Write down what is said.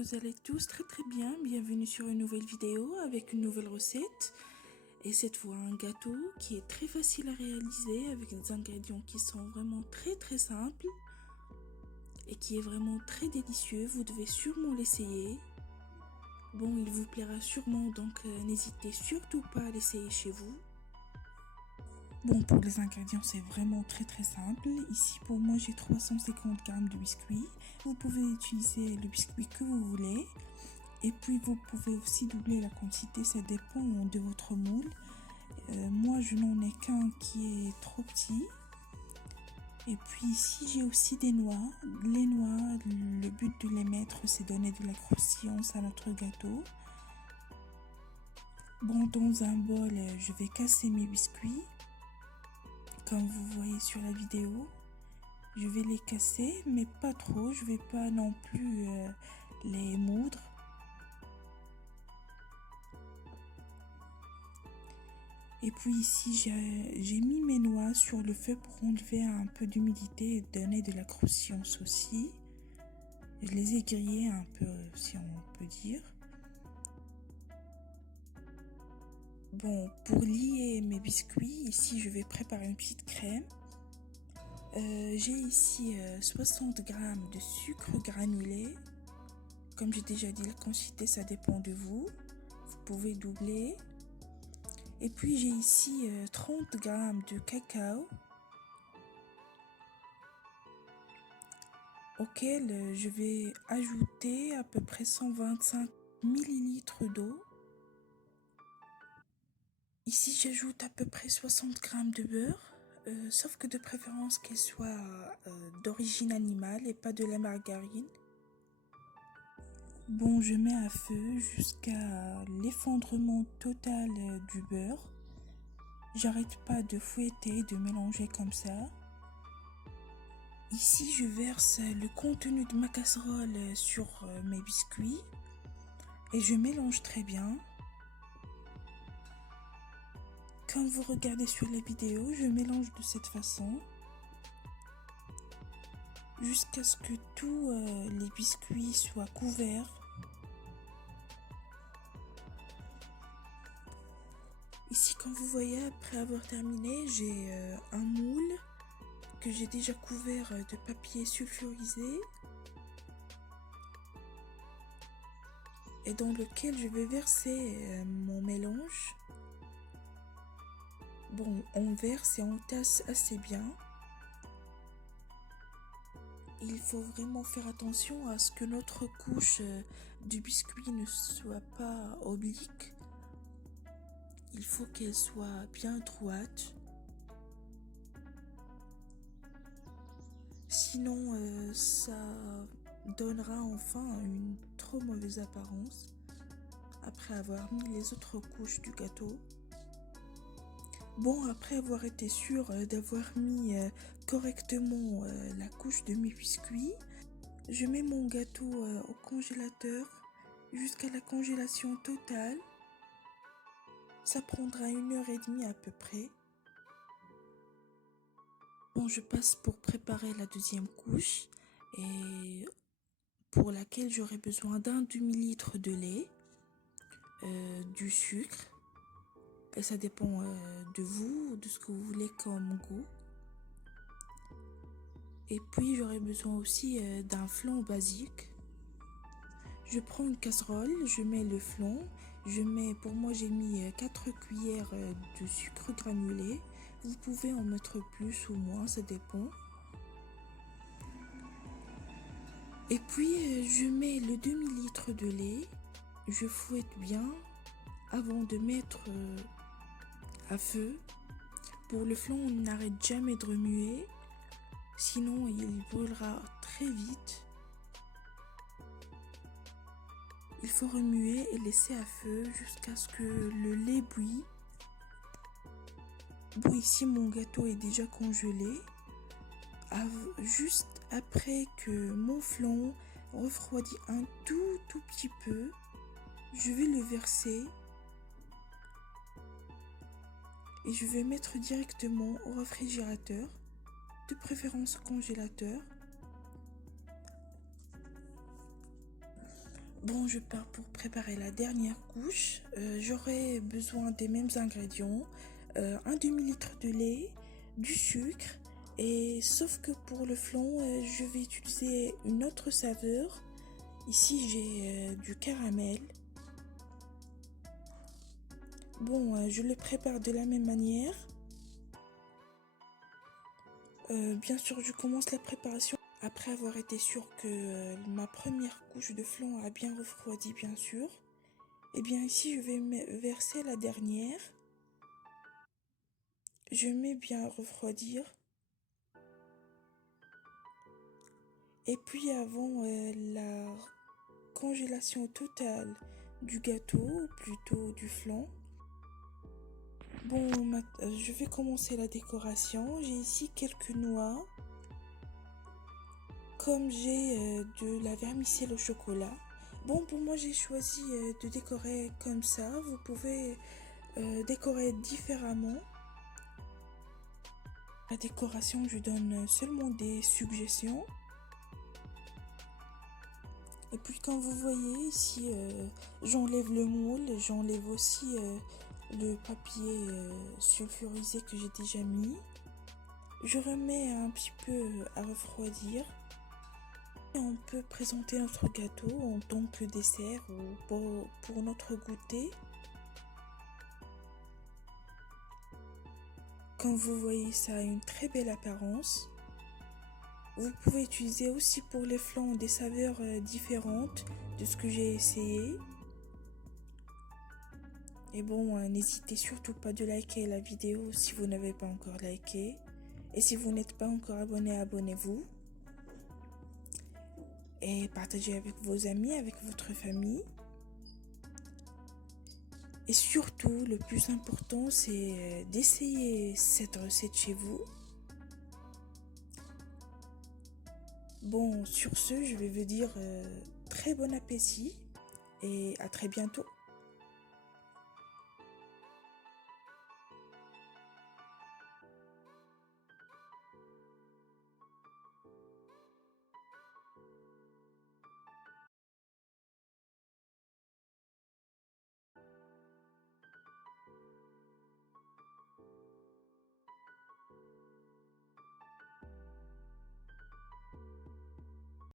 vous allez tous très bien. Bienvenue sur une nouvelle vidéo avec une nouvelle recette. Et cette fois un gâteau qui est très facile à réaliser avec des ingrédients qui sont vraiment très simples et qui est vraiment très délicieux. Vous devez sûrement l'essayer. Bon, il vous plaira sûrement, donc n'hésitez surtout pas à l'essayer chez vous. Bon, pour les ingrédients, c'est vraiment très simple. Ici, pour moi, j'ai 350 g de biscuits. Vous pouvez utiliser le biscuit que vous voulez. Et puis, vous pouvez aussi doubler la quantité, ça dépend de votre moule. Moi, je n'en ai qu'un qui est trop petit. Et puis ici, j'ai aussi des noix. Les noix, le but de les mettre, c'est donner de la croustillance à notre gâteau. Bon, dans un bol, je vais casser mes biscuits. Comme vous voyez sur la vidéo, je vais les casser, mais pas trop. Je vais pas non plus les moudre. Et puis ici, j'ai mis mes noix sur le feu pour enlever un peu d'humidité et donner de la croustillance aussi. Je les ai grillées un peu, si on peut dire. Bon, pour lier mes biscuits, ici je vais préparer une petite crème. J'ai ici 60 g de sucre granulé. Comme j'ai déjà dit, la quantité ça dépend de vous. Vous pouvez doubler. Et puis j'ai ici 30 g de cacao, auquel je vais ajouter à peu près 125 ml d'eau. Ici j'ajoute à peu près 60 g de beurre, sauf que de préférence qu'elle soit d'origine animale et pas de la margarine. Bon, je mets à feu jusqu'à l'effondrement total du beurre. J'arrête pas de fouetter et de mélanger comme ça. Ici, je verse le contenu de ma casserole sur mes biscuits et je mélange très bien. Comme vous regardez sur la vidéo, je mélange de cette façon jusqu'à ce que tous les biscuits soient couverts. Ici, comme vous voyez, après avoir terminé, j'ai un moule que j'ai déjà couvert de papier sulfurisé et dans lequel je vais verser mon mélange. Bon, on verse et on tasse assez bien. Il faut vraiment faire attention à ce que notre couche du biscuit ne soit pas oblique. Il faut qu'elle soit bien droite. Sinon, ça donnera enfin une trop mauvaise apparence après avoir mis les autres couches du gâteau. Bon, après avoir été sûr d'avoir mis correctement la couche de mes biscuits, je mets mon gâteau au congélateur jusqu'à la congélation totale. Ça prendra 1h30 à peu près. Bon, je passe pour préparer la deuxième couche et pour laquelle j'aurai besoin d'un demi-litre de lait, du sucre. Et ça dépend de vous, de ce que vous voulez comme goût. Et puis j'aurai besoin aussi d'un flan basique. Je prends une casserole, je mets le flan, pour moi j'ai mis 4 cuillères de sucre granulé. Vous pouvez en mettre plus ou moins, ça dépend. Et puis je mets le demi-litre de lait, je fouette bien avant de mettre à feu. Pour le flan, on n'arrête jamais de remuer, sinon il brûlera très vite. Il faut remuer et laisser à feu jusqu'à ce que le lait bouille. Bon, ici mon gâteau est déjà congelé. Juste après que mon flan refroidit un tout petit peu, je vais le verser et je vais mettre directement au réfrigérateur, de préférence au congélateur. Bon, je pars pour préparer la dernière couche. J'aurai besoin des mêmes ingrédients, un demi-litre de lait, du sucre, et sauf que pour le flan, je vais utiliser une autre saveur. Ici, j'ai du caramel. Bon, je le prépare de la même manière. Bien sûr, je commence la préparation après avoir été sûr que ma première couche de flan a bien refroidi, bien sûr. Et bien ici, je vais verser la dernière. Je mets bien à refroidir. Et puis avant la congélation totale du gâteau, ou plutôt du flan, bon, je vais commencer la décoration. J'ai ici quelques noix. Comme j'ai de la vermicelle au chocolat. Bon, pour moi, j'ai choisi de décorer comme ça. Vous pouvez décorer différemment. La décoration, je donne seulement des suggestions. Et puis, comme vous voyez ici, j'enlève le moule. J'enlève aussi le papier sulfurisé que j'ai déjà mis. Je remets un petit peu à refroidir. On peut présenter notre gâteau en tant que dessert ou pour notre goûter. Comme vous voyez, ça a une très belle apparence. Vous pouvez utiliser aussi pour les flans des saveurs différentes de ce que j'ai essayé. Et bon, n'hésitez surtout pas de liker la vidéo si vous n'avez pas encore liké. Et si vous n'êtes pas encore abonné, abonnez-vous. Et partagez avec vos amis, avec votre famille. Et surtout, le plus important, c'est d'essayer cette recette chez vous. Bon, sur ce, je vais vous dire très bon appétit et à très bientôt.